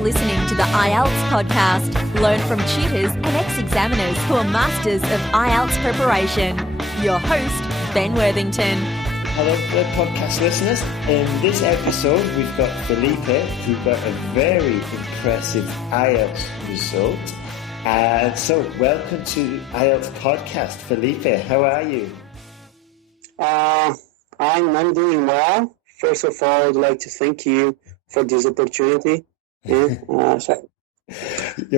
listening to the IELTS podcast. Learn from tutors and ex-examiners who are masters of IELTS preparation. Your host, Ben Worthington. Hello, podcast listeners. In this episode, we've got Felipe, who got a very impressive IELTS result. So, welcome to IELTS podcast. Felipe, how are you? I'm doing well. First of all, I'd like to thank you for this opportunity. You're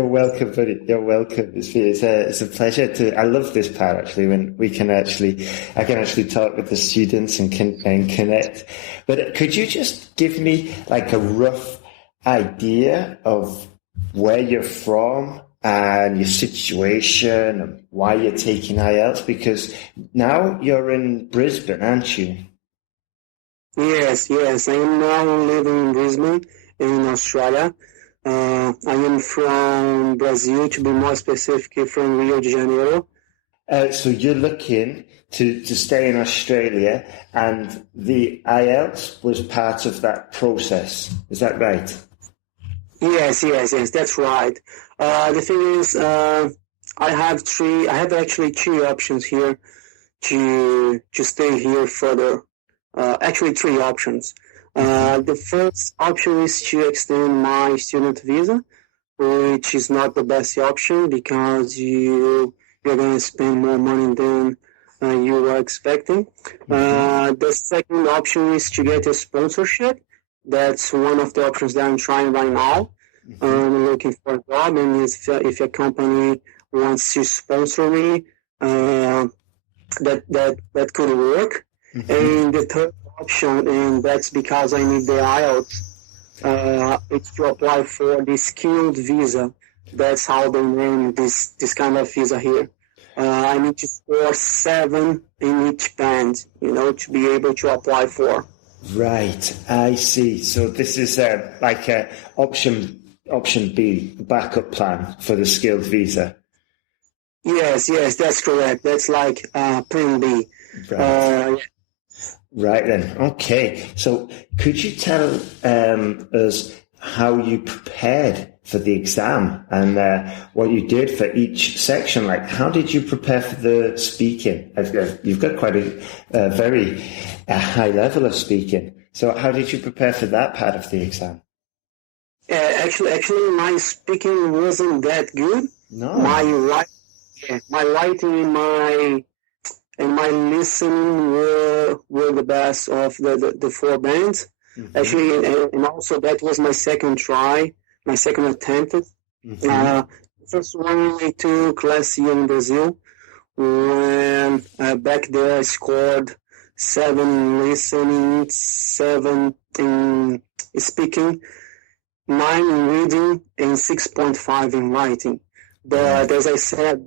welcome, buddy. You're welcome. It's a pleasure I love this part actually, when I can actually talk with the students and connect. But could you just give me like a rough idea of where you're from and your situation and why you're taking IELTS? Because now you're in Brisbane, aren't you? Yes. I am now living in Brisbane, in Australia. I am from Brazil, to be more specific, from Rio de Janeiro. So you're looking to stay in Australia, and the IELTS was part of that process. Is that right? Yes, that's right. The thing is, I have actually two options here to stay here further. Actually, three options. The first option is to extend my student visa, which is not the best option because you're going to spend more money than you were expecting. The second option is to get a sponsorship. That's one of the options that I'm trying right now. I'm looking for a job, and if a company wants to sponsor me, that could work. And the third option, and that's because I need the IELTS, it's to apply for the skilled visa. That's how they name this kind of visa here. I need to score 7 in each band, to be able to apply for. Right, I see. So this is like a option B, backup plan for the skilled visa. Yes, that's correct. That's like plan B. Right. Right then. Okay. So could you tell us how you prepared for the exam and what you did for each section? Like, how did you prepare for the speaking? You've got quite a very high level of speaking. So how did you prepare for that part of the exam? Actually, my speaking wasn't that good. No. My writing and my listening were the best of the 4 bands. Actually, and also that was my second attempt. First one I took last year in Brazil, when back there I scored 7 in listening, 7 in speaking, 9 in reading, and 6.5 in writing. But as I said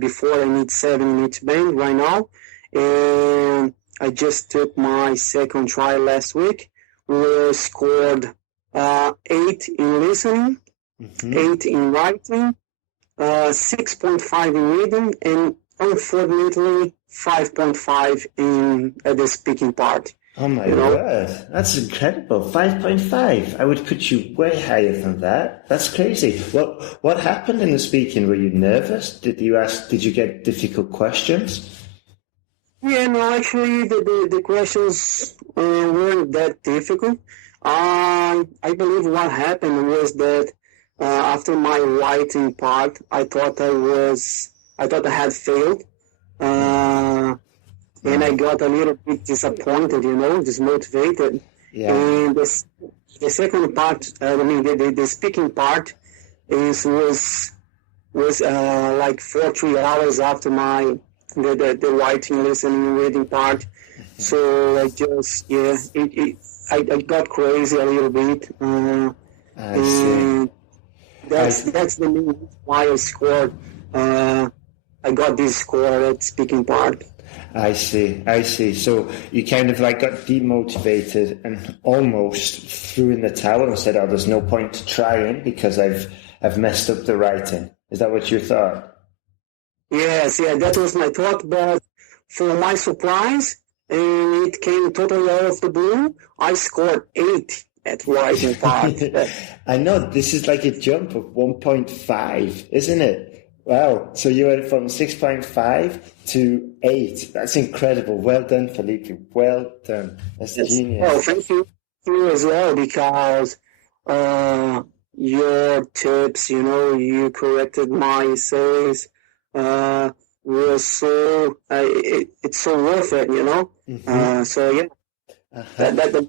before, I need 7 in each band right now. And I just took my second try last week, where I scored 8 in listening, 8 in writing, 6.5 in reading, and unfortunately 5.5 in the speaking part. Oh my word, that's incredible. 5.5. I would put you way higher than that. That's crazy. What happened in the speaking? Were you nervous? Did you get difficult questions? Yeah, no, actually the questions weren't that difficult. I believe what happened was that after my writing part, I thought I had failed. And I got a little bit disappointed, dismotivated. Yeah. And the second part, the speaking part was like 3 hours after the writing, listening, and reading part. So I just, I got crazy a little bit. I see. That's the main reason why I scored. I got this score at speaking part. I see. So you kind of like got demotivated and almost threw in the towel and said, there's no point trying because I've messed up the writing. Is that what you thought? Yes, that was my thought. But for my surprise, and it came totally out of the blue, I scored 8 at writing part. I know, this is like a jump of 1.5, isn't it? Wow. So you went from 6.5 to 8. That's incredible. Well done, Felipe. Well done. That's genius. Well, thank you as well, because your tips, you corrected my essays, was so, it's so worth it, So yeah, that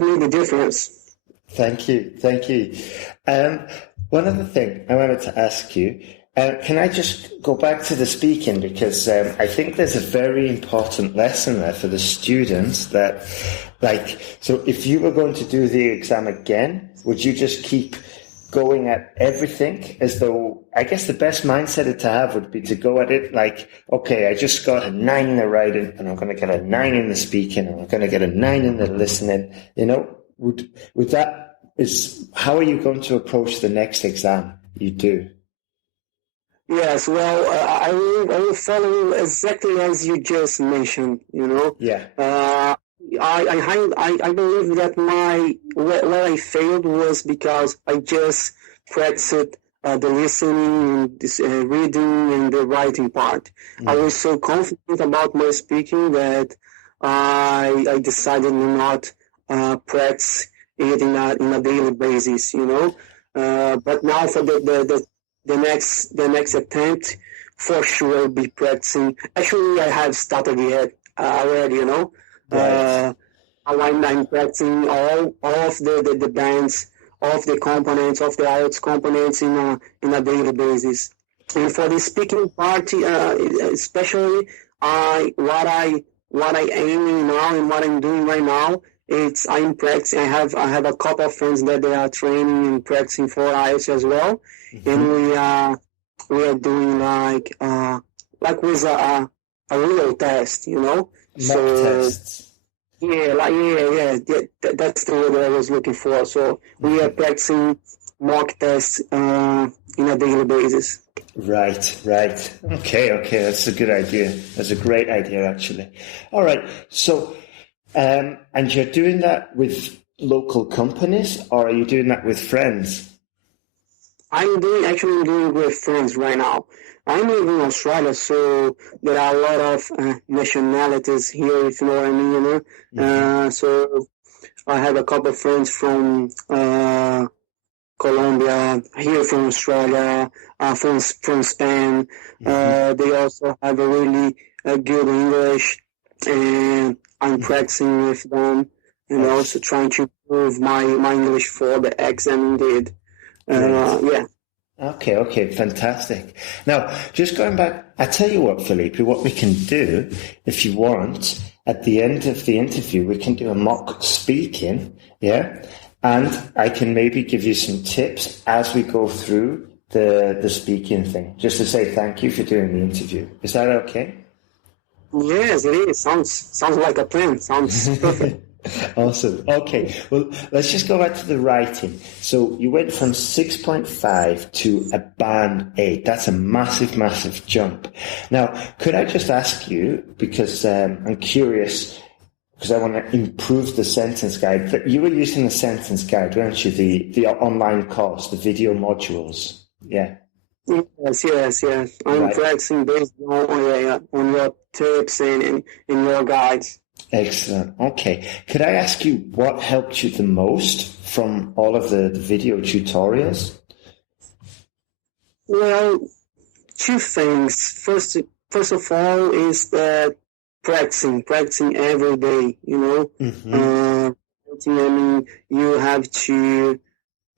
made the difference. Thank you. One other thing I wanted to ask you, can I just go back to the speaking, because I think there's a very important lesson there for the students that, so if you were going to do the exam again, would you just keep going at everything as though, I guess the best mindset to have would be to go at it like, okay, I just got a 9 in the writing and I'm going to get a 9 in the speaking and I'm going to get a 9 in the listening, would that is, how are you going to approach the next exam you do? Yes, well, I will follow exactly as you just mentioned, Yeah. I believe that where I failed was because I just practiced the listening, reading, and the writing part. I was so confident about my speaking that I decided to not practice it in a daily basis, But now for the next attempt, for sure I'll be practicing. Actually, I have started yet already, Right. I'm practicing all of the bands, all of the components, of the IELTS components in a daily basis. And for the speaking part, especially, what I aiming now and what I'm doing right now, I'm practicing. I have a couple of friends that they are training and practicing for IELTS as well, and we are doing like with a real test, Mock tests. Yeah, that's the word that I was looking for. So we are practicing mock tests in a daily basis. Right. Okay, that's a good idea. That's a great idea, actually. All right, so, and you're doing that with local companies, or are you doing that with friends? I'm doing it with friends right now. I live in Australia, so there are a lot of nationalities here, if you know what I mean, So I have a couple of friends from Colombia, here from Australia, from Spain. They also have a really good English, and I'm practicing with them, and also trying to improve my English for the exam indeed. Yeah. Okay, fantastic. Now, just going back, I tell you what, Felipe, what we can do, if you want, at the end of the interview, we can do a mock speaking, yeah? And I can maybe give you some tips as we go through the speaking thing, just to say thank you for doing the interview. Is that okay? Yes, it is. Sounds like a plan. Sounds perfect. Awesome. Okay, well, let's just go back to the writing. So you went from 6.5 to a band 8. That's a massive jump. Now, could I just ask you, because I'm curious, because I want to improve the sentence guide, that you were using the sentence guide, weren't you? The online course, the video modules. Yeah. Yes. I'm practicing based on your tips and your guides. Excellent. Okay. Could I ask you what helped you the most from all of the video tutorials? Well, two things. First of all is that practicing every day, you have to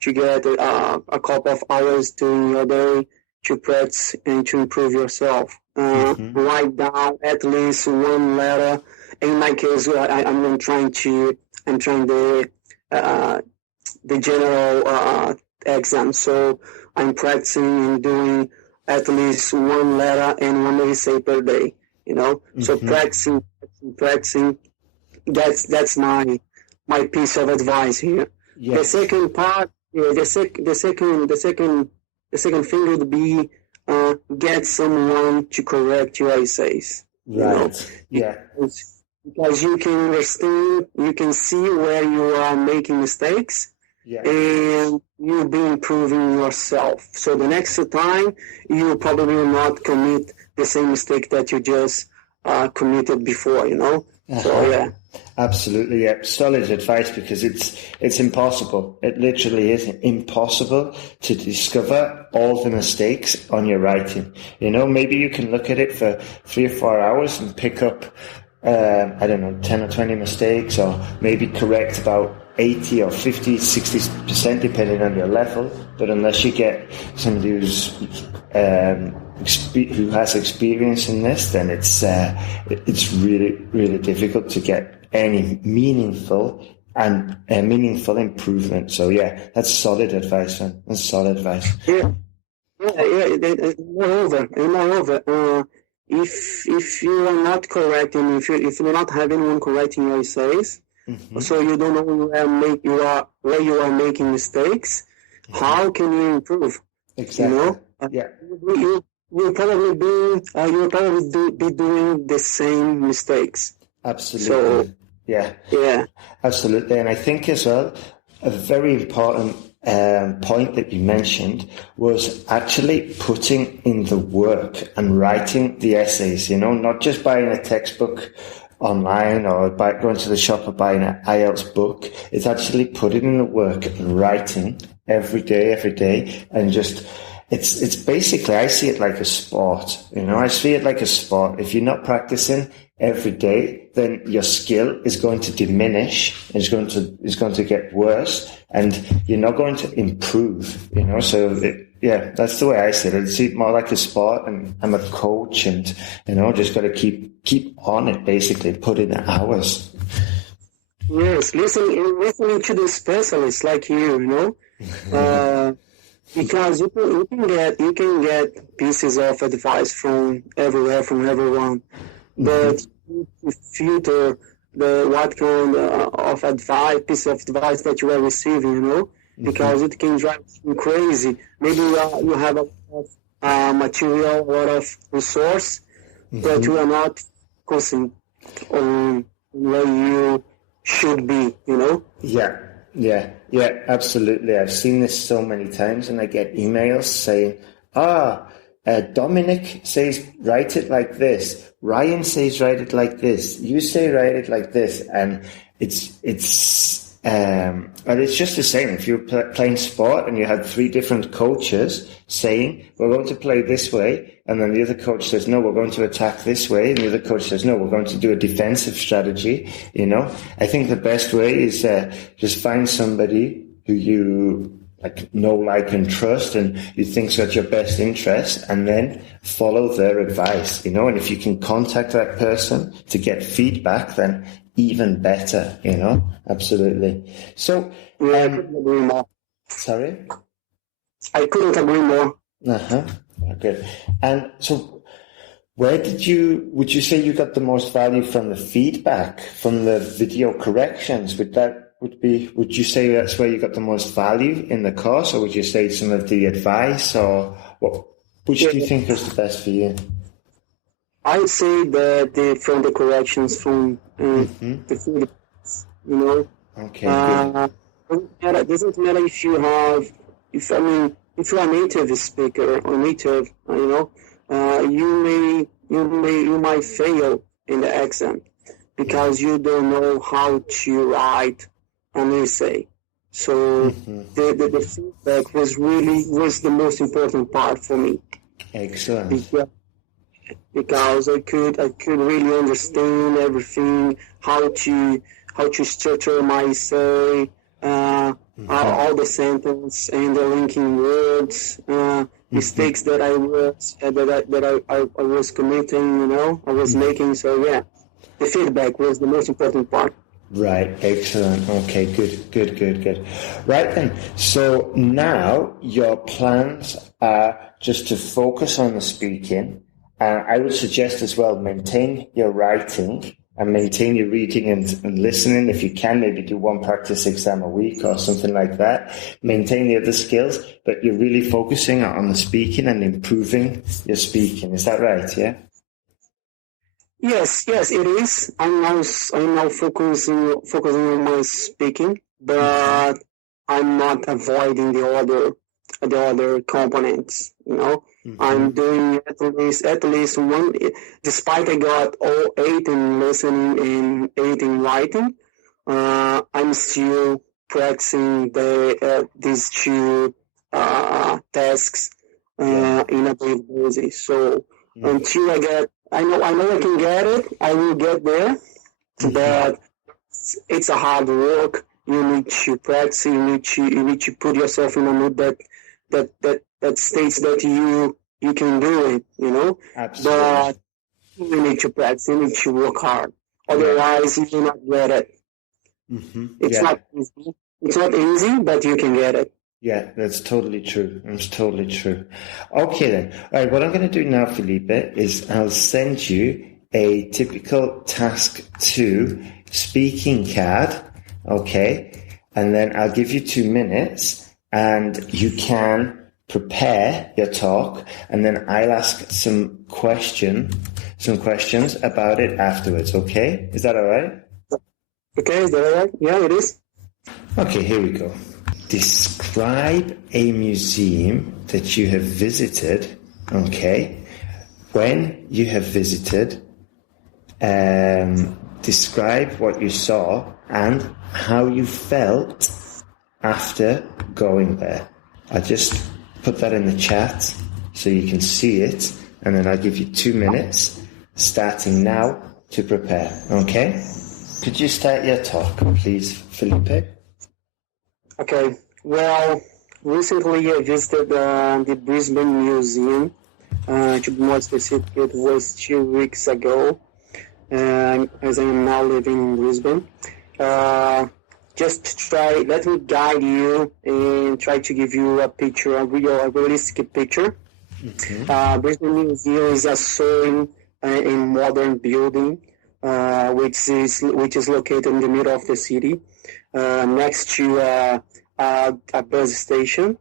get a couple of hours during your day to practice and to improve yourself. Write down at least one letter. In my case, I'm trying the general exam, so I'm practicing and doing at least one letter and one essay per day. So practicing. That's my piece of advice here. Yes. The second part, the second thing would be get someone to correct your essays. Right. Yeah. because you can understand, you can see where you are making mistakes, and you'll be improving yourself. So the next time, you probably will not commit the same mistake that you just committed before, So, yeah. Absolutely, yeah. Solid advice, because it's impossible. It literally is impossible to discover all the mistakes on your writing. Maybe you can look at it for 3 or 4 hours and pick up, 10 or 20 mistakes, or maybe correct about 80 or 50, 60%, depending on your level. But unless you get somebody who has experience in this, then it's really, really difficult to get any meaningful improvement. So yeah, that's solid advice, man. That's solid advice. Yeah. Moreover, if you are not correcting, if you do not have anyone correcting your essays, so you don't know where you are making mistakes, how can you improve? Exactly. You'll probably be doing the same mistakes. Absolutely. So, yeah, absolutely. And I think as well, a very important point that you mentioned was actually putting in the work and writing the essays, not just buying a textbook online or going to the shop or buying an IELTS book. It's actually putting in the work and writing every day, and just it's basically, I see it like a sport. I see it like a sport. If you're not practicing every day, then your skill is going to diminish. It's going to get worse, and you're not going to improve. So that's the way I see it. I see it more like a sport, and I'm a coach, and just got to keep on it. Basically, put in the hours. Yes, listening to the specialists like you, because you can get pieces of advice from everywhere, from everyone, but you filter what kind of piece of advice that you are receiving, because it can drive you crazy. Maybe you have a lot of material, a lot of resource, but you are not focusing on where you should be, Yeah, absolutely. I've seen this so many times, and I get emails saying, Dominic says write it like this, Ryan says write it like this, you say write it like this, and it's just the same. If you're playing sport and you had 3 different coaches saying we're going to play this way, and then the other coach says no, we're going to attack this way, and the other coach says no, we're going to do a defensive strategy, I think the best way is just find somebody who you know, like, and trust, and you think's got your best interest, and then follow their advice, and if you can contact that person to get feedback, then even better, absolutely. So, I couldn't agree more. Sorry? I couldn't agree more. Good. And so, would you say you got the most value from the feedback, from the video corrections? Would you say that's where you got the most value in the course, or would you say some of the advice, or which do you think was the best for you? I would say that from the corrections from the feedback, Okay. It doesn't matter if you are a native speaker or native, you might fail in the exam because you don't know how to write an essay. So the feedback was the most important part for me. Excellent. Because I could really understand everything, how to structure my essay, all the sentence and the linking words, mistakes that I was committing, I was making. So the feedback was the most important part. Right, excellent. Okay, good. Right then, so now your plans are just to focus on the speaking. I would suggest as well, maintain your writing and maintain your reading and listening. If you can, maybe do 1 practice exam a week or something like that. Maintain the other skills, but you're really focusing on the speaking and improving your speaking. Is that right, yeah? Yes, it is. I'm now focusing on my speaking, but I'm not avoiding the other components. I'm doing at least one. Despite I got all 8 in listening and 8 in writing, I'm still practicing these 2 tasks in a daily basis. So until I know I can get it. I will get there, but it's a hard work. You need to practice. You need to put yourself in a mood that states that you can do it. Absolutely. But you need to practice. You need to work hard. Otherwise, you will not get it. It's not easy. It's not easy, but you can get it. Yeah, that's totally true. That's totally true. Okay then. All right, what I'm going to do now, Felipe, is I'll send you a typical task 2 speaking card, okay? And then I'll give you 2 minutes and you can prepare your talk, and then I'll ask some questions about it afterwards, okay? Is that all right? Okay, is that all right? Yeah, it is. Okay, here we go. Describe a museum that you have visited, okay? When you have visited, describe what you saw and how you felt after going there. I'll just put that in the chat so you can see it, and then I'll give you 2 minutes, starting now, to prepare, okay? Could you start your talk, please, Felipe? Okay, well, recently I visited the Brisbane Museum. To be more specific, it was 2 weeks ago, as I am now living in Brisbane. Let me guide you and try to give you a picture, a realistic picture. Brisbane Museum is a soaring and modern building, which is located in the middle of the city, next to a bus station.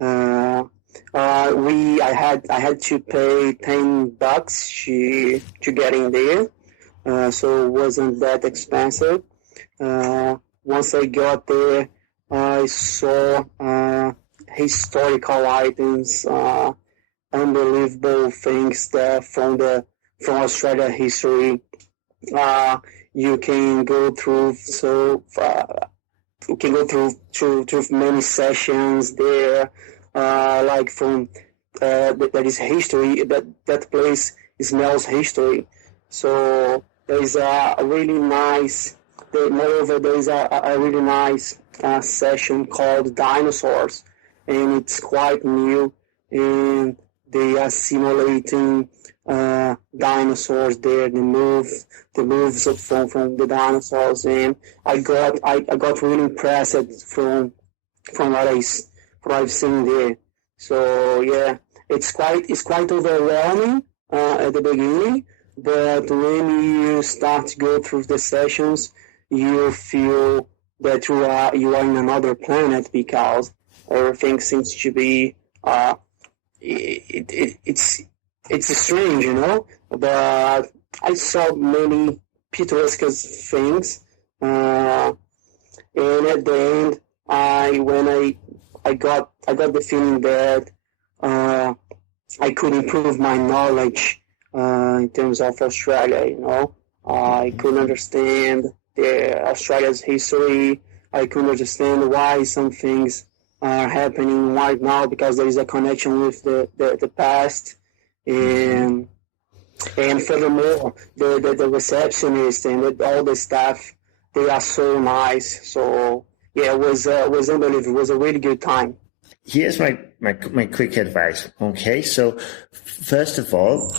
I had to pay $10 to get in there, so it wasn't that expensive. Once I got there, I saw historical items, unbelievable things that from Australia history. You can go through through many sessions there, like from that is history. That place smells history. So there is a really nice. Moreover, there is a really nice session called Dinosaurs, and it's quite new, and they are simulating dinosaurs there, the moves from the dinosaurs, and I got really impressed from what I've seen there. So yeah, it's quite overwhelming at the beginning, but when you start to go through the sessions, you feel that you are in another planet, because everything seems to be it's strange, but I saw many picturesque things, and at the end, when I got the feeling that I could improve my knowledge in terms of Australia. I could understand Australia's history. I could understand why some things are happening right now, because there is a connection with the past. And furthermore, the receptionist and all the staff, they are so nice. So yeah, it was unbelievable. It was a really good time. Here's my quick advice. Okay, so first of all,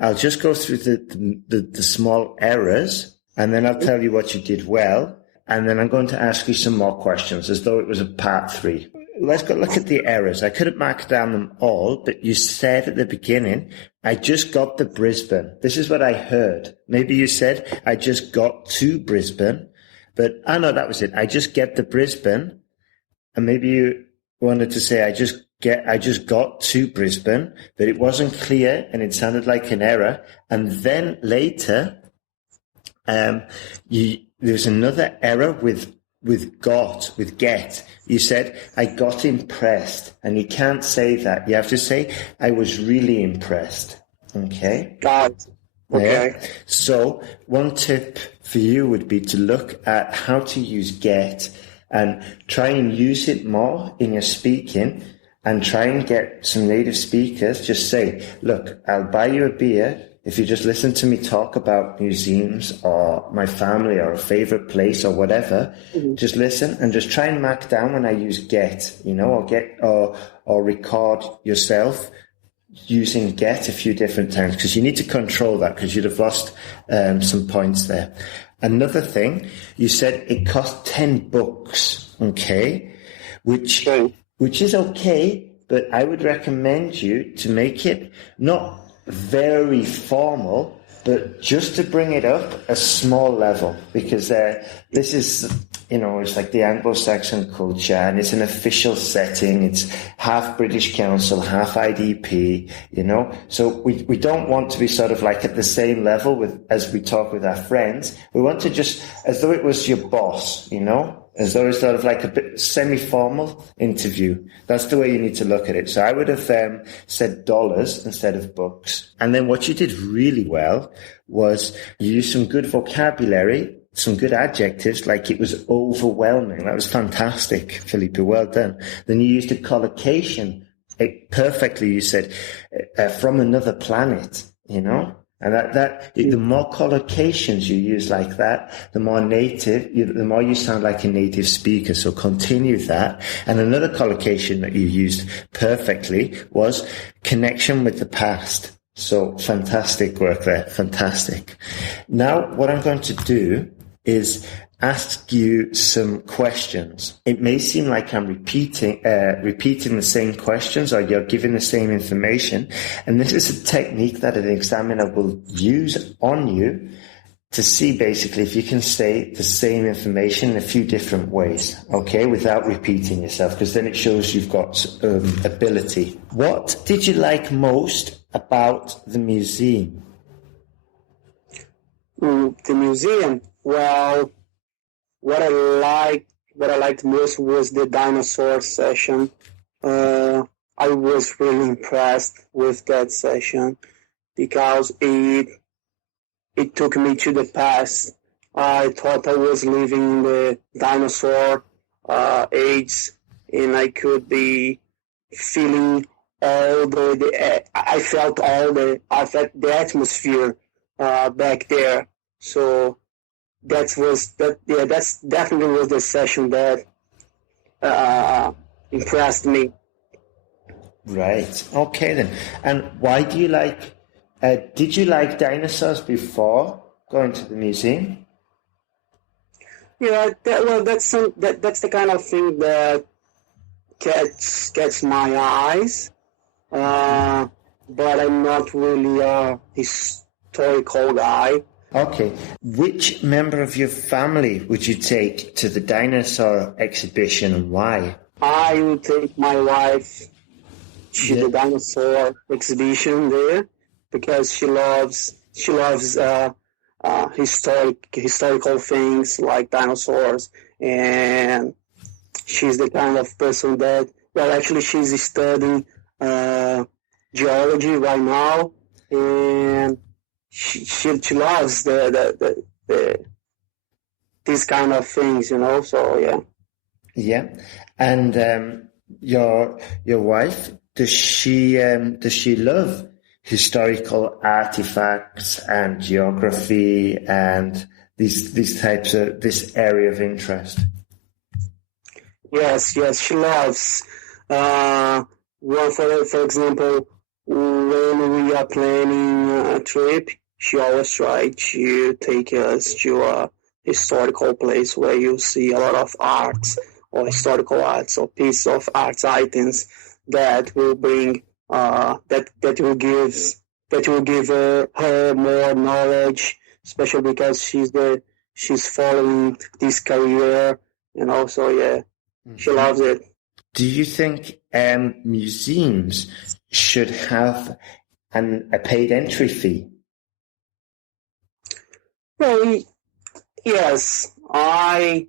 I'll just go through the small errors, and then I'll tell you what you did well, and then I'm going to ask you some more questions as though it was a part 3. Let's go look at the errors. I could have marked down them all, but you said at the beginning, I just got to Brisbane. This is what I heard. Maybe you said, I just got to Brisbane, but no, that was it. I just get to Brisbane. And maybe you wanted to say, I just got to Brisbane, but it wasn't clear and it sounded like an error. And then later, there's another error with get. You said, I got impressed. And you can't say that. You have to say, I was really impressed. Okay? Got it. Okay. Yeah. So one tip for you would be to look at how to use get and try and use it more in your speaking, and try and get some native speakers. Just say, look, I'll buy you a beer if you just listen to me talk about museums or my family or a favorite place or whatever. Mm-hmm. Just listen and just try and mark down when I use get, or record yourself using get a few different times, because you need to control that, because you'd have lost some points there. Another thing, you said it cost $10, okay, which is okay, but I would recommend you to make it not very formal, but just to bring it up a small level, because this is, it's like the Anglo-Saxon culture, and it's an official setting. It's half British Council, half IDP, So we don't want to be sort of like at the same level as we talk with our friends. We want to just, as though it was your boss, as though it's sort of like a bit semi-formal interview. That's the way you need to look at it. So I would have said dollars instead of bucks. And then what you did really well was you used some good vocabulary, some good adjectives, like it was overwhelming. That was fantastic, Felipe. Well done. Then you used a collocation perfectly. You said from another planet, And the more collocations you use like that, the more the more you sound like a native speaker. So continue that. And another collocation that you used perfectly was connection with the past. So fantastic work there. Fantastic. Now, what I'm going to do is ask you some questions. It may seem like I'm repeating the same questions, or you're giving the same information. And this is a technique that an examiner will use on you to see basically if you can say the same information in a few different ways, okay, without repeating yourself, because then it shows you've got ability. What did you like most about the museum? The museum? Well, what I liked most was the Dinosaurs session. I was really impressed with that session because it took me to the past. I thought I was living in the dinosaur age, and I could be feeling I felt the atmosphere back there. So that's definitely was the session that impressed me. Right. Okay then. And why do you like? Did you like dinosaurs before going to the museum? Yeah. That's the kind of thing that catch my eyes. But I'm not really a historical guy. Okay. Which member of your family would you take to the dinosaur exhibition, and why? I would take my wife to the dinosaur exhibition there because she loves historical things like dinosaurs, and she's the kind of person that, actually she's studying geology right now, and she loves the these kind of things, So yeah. And your wife, does she love historical artifacts and geography and these types of this area of interest? Yes, she loves. For example, when we are planning a trip, she always tries to take us to a historical place where you see a lot of arts or historical arts or pieces of arts items that will bring that will give her more knowledge, especially because she's following this career, and also she loves it. Do you think museums should have a paid entry fee? Well, yes, I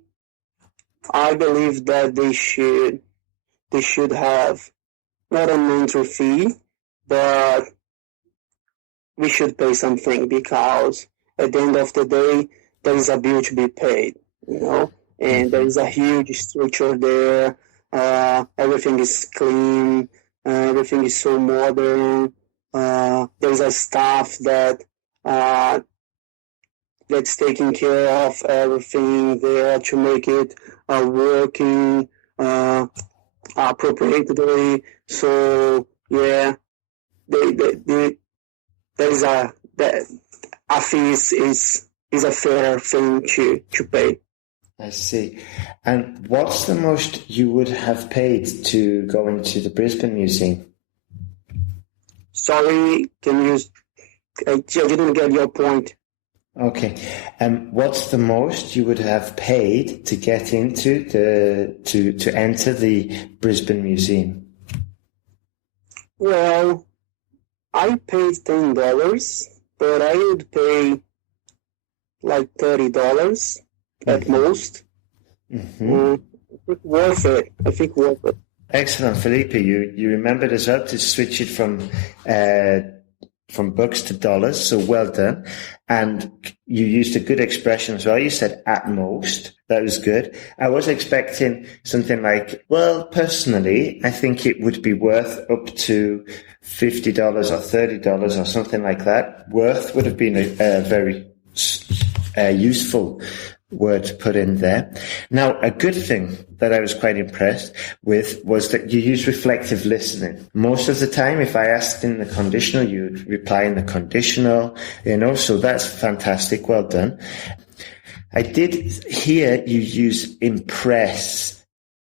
believe that they should have not an entry fee, but we should pay something, because at the end of the day, there is a bill to be paid, and there is a huge structure there. Everything is clean. Everything is so modern. There's a staff that's taking care of everything there to make it working appropriately. So yeah, there is a fee is a fair thing to pay. I see. And what's the most you would have paid to go into the Brisbane Museum? Sorry, I didn't get your point. Okay. What's the most you would have paid to get into to enter the Brisbane Museum? Well, I paid $10, but I would pay like $30 at most. I think worth it. Excellent, Felipe. You remembered as well to switch it from bucks to dollars, so well done. And you used a good expression as well. You said at most. That was good. I was expecting something like, well, personally, I think it would be worth up to $50 or $30 or something like that. Worth would have been a very useful word to put in there. Now, a good thing that I was quite impressed with was that you use reflective listening. Most of the time, if I asked in the conditional, you'd reply in the conditional, so that's fantastic. Well done. I did hear you use impress.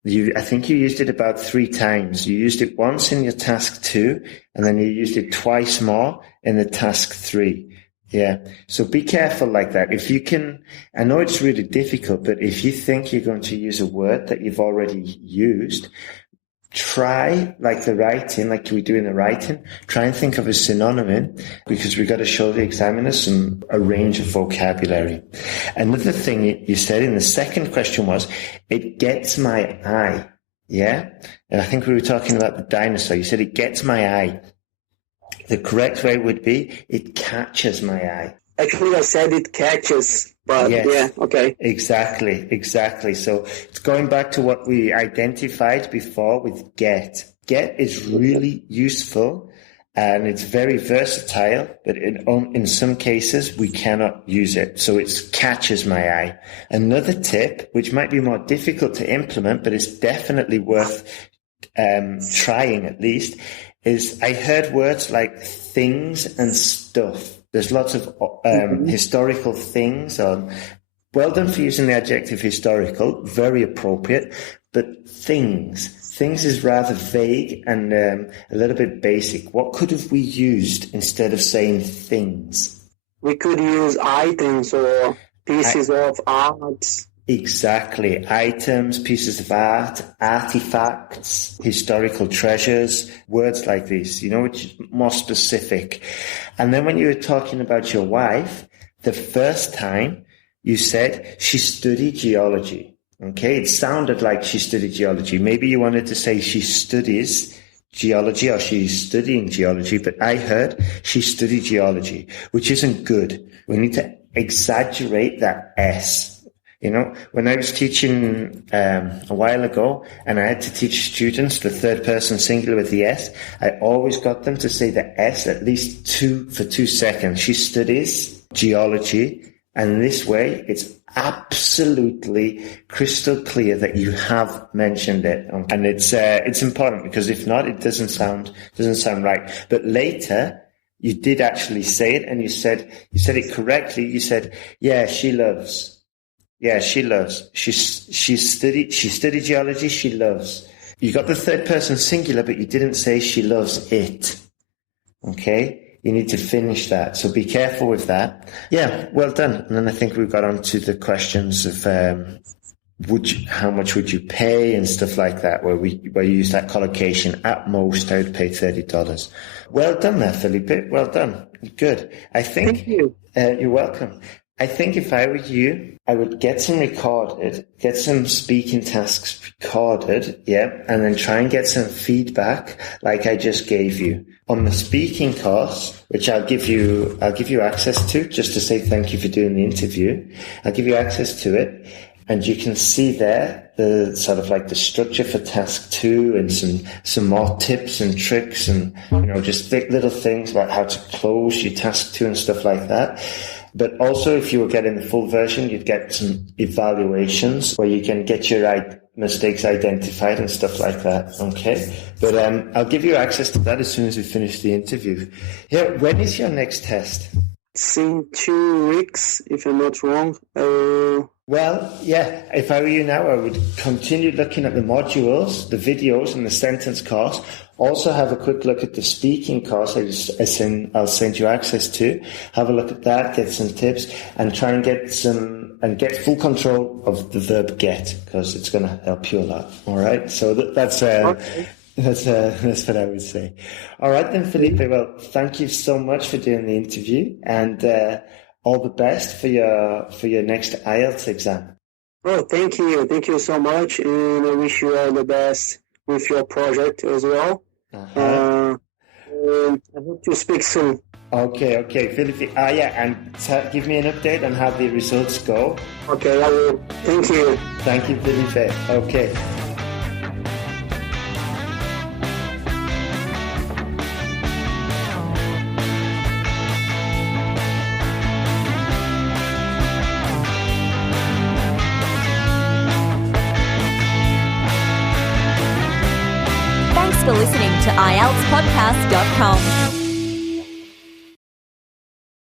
I think you used it about 3 times. You used it once in your task 2, and then you used it twice more in the task 3. Yeah. So be careful like that. If you can, I know it's really difficult, but if you think you're going to use a word that you've already used, try like we do in the writing, try and think of a synonym, because we've got to show the examiners a range of vocabulary. Another thing you said in the second question was, it gets my eye. Yeah. And I think we were talking about the dinosaur. You said it gets my eye. The correct way would be, it catches my eye. Actually, I said it catches, but yes. Yeah, okay. Exactly. So it's going back to what we identified before with get. Get is really useful and it's very versatile, but in some cases we cannot use it. So it catches my eye. Another tip, which might be more difficult to implement, but it's definitely worth trying at least, is I heard words like things and stuff. There's lots of historical things on. Well done for using the adjective historical, very appropriate. But things is rather vague and a little bit basic. What could have we used instead of saying things? We could use items or pieces of art. Exactly. Items, pieces of art, artifacts, historical treasures, words like these, which is more specific. And then when you were talking about your wife, the first time you said she studied geology. Okay. It sounded like she studied geology. Maybe you wanted to say she studies geology or she's studying geology, but I heard she studied geology, which isn't good. We need to exaggerate that S. When I was teaching a while ago and I had to teach students the third person singular with the S, I always got them to say the S at least 2 seconds. She studies geology, and this way it's absolutely crystal clear that you have mentioned it. And it's important, because if not, it doesn't sound right. But later you did actually say it, and you said it correctly. You said, yeah, she loves. Yeah, she loves. She studied geology. She loves. You got the third person singular, but you didn't say she loves it. Okay? You need to finish that. So be careful with that. Yeah, well done. And then I think we've got on to the questions of how much would you pay and stuff like that, where you use that collocation. At most, I would pay $30. Well done there, Felipe. Well done. Good. I think. Thank you. You're welcome. I think if I were you, I would get some speaking tasks recorded, and then try and get some feedback like I just gave you. On the speaking course, which I'll give you access to, just to say thank you for doing the interview. I'll give you access to it, and you can see there the sort of like the structure for task 2 and some more tips and tricks and, just little things about how to close your task 2 and stuff like that. But also, if you were getting the full version, you'd get some evaluations where you can get your mistakes identified and stuff like that. Okay. But I'll give you access to that as soon as we finish the interview. Yeah. When is your next test? It's in 2 weeks, if I'm not wrong. Well, yeah, if I were you now, I would continue looking at the modules, the videos and the sentence course. Also have a quick look at the speaking course I'll send you access to. Have a look at that, get some tips, and try and get full control of the verb get, because it's going to help you a lot. All right. So that's what I would say. All right then, Felipe. Well, thank you so much for doing the interview, and all the best for your next IELTS exam. Oh, thank you. Thank you so much, and I wish you all the best with your project as well. I hope to speak soon. Okay, Felipe. And give me an update on how the results go. Okay, I will. Thank you. Thank you, Felipe. Okay. For listening to IELTSPodcast.com.